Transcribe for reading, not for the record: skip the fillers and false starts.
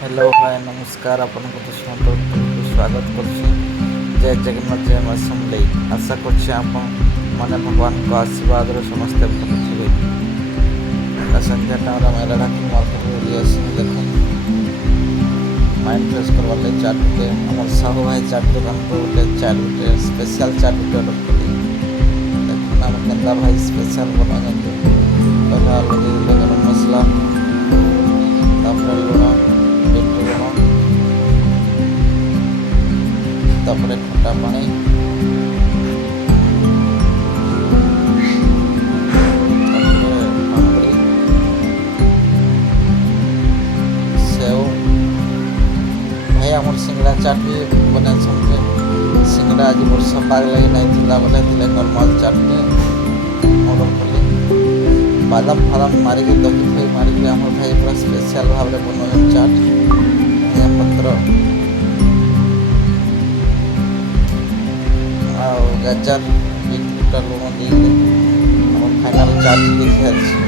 Hello hi नमस्कार ଆପଣଙ୍କୁ ତ ସମସ୍ତଙ୍କୁ ସ୍ୱାଗତ କରୁଛି ଜୟ ଜଗନ୍ନାଥ ଜୟ ମା ସମଲେଇ। ଆଶା କରୁଛି ଆପଣ ମାନେ ଭଗବାନଙ୍କ ଆଶୀର୍ବାଦରେ ସମସ୍ତେ ଭଲ ଥିବେ। ସନ୍ଧ୍ୟା ଟାଇମ୍ରେ ମେଲାଡାକି ମାର୍କେଟରେ ବୁଲି ଆସିକି ଦେଖୁନ୍ ମାଇଣ୍ଡ ଫ୍ରେଶ୍ କରବାର୍ ଲାଗି ଚାଟ୍ ଗୁଟେ ଆମର ସାହୁ ଭାଇ ଚାଟ୍ ଦୋକାନକୁ ଗୋଟେ ଚାଟ୍ ଗୁଟେ ସ୍ପେଶାଲ୍ ଚାଟ୍ ଗୁଟେ ଅର୍ଡ଼ର କଲି। ଦେଖୁନ୍ ଆମ କେନ୍ତା ଭାଇ ସ୍ପେଶାଲ୍ ବନାଉଛନ୍ତି। ପହିଲା ଲଗେଇଦେଲେ ଗରମ ମସଲା, ତାପରେ ଲୁଣ, ବିଟ ଲୁଣ, ତାପରେ ଖଟା ପାଣି, ତାପରେ ପାମ୍ପଡ଼ି, ସେଓ। ଭାଇ ଆମର ସିଙ୍ଗଡ଼ା ଚାଟ୍ ବି ବନାଇଛନ୍ ଯେ ସିଙ୍ଗଡ଼ା ଆଜି ବର୍ଷା ପାଗ ଲାଗି ନାଇଁ ଥିଲା ବୋଲେ ଥିଲେ ନର୍ମାଲ୍ ଚାଟ୍ଟେ ଅର୍ଡ଼ର କଲି। ବାଦାମ ଫାଦାମ ମାରିକି ଦହି ଫହି ମାରିକି ଆମର ଭାଇ ପୁରା ସ୍ପେଶାଲ୍ ଭାବରେ ବନାଉଛନ୍ ଚାଟ୍। ଧନିଆ ପତ୍ର ଆଉ ଗାଜର ବିଟ୍ ଲୁଣ ଦେଇକି ଆମର ଫାଇନାଲ୍ ଚାଟ୍ ହେଇସାରିଛି।